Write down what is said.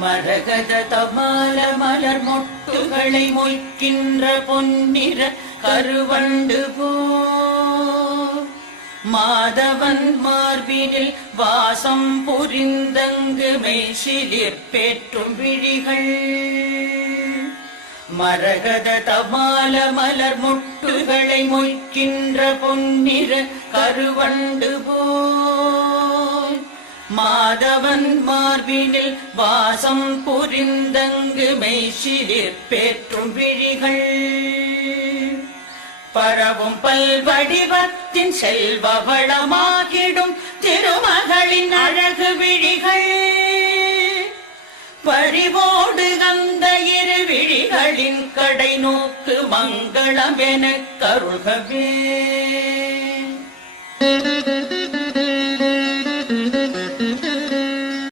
மரகத தமால மலர் மொட்டுகளை மொய்க்கின்ற பொன்னிற கருவண்டு போ மாதவன் மார்பினில் வாசம் புரிந்தங்கு மெய்சிலிர் பேற்றும் விழிகள் மரகத தமால மலர் மொட்டுகளை மொய்க்கின்ற பொன்னிற கருவண்டு போல் மாதவன் மார்பினில் வாசம் புரிந்தங்கு மெய்சிலிர் பேற்றும் விழிகள் பரவும் பல்வடிவத்தின் செல்வ வளமாகிடும் திருமகளின் அழகு விழிகள் பறிவோடு அந்த இரு விழிகளின் கடை நோக்கு மங்களம் எனக் கருள்கவே.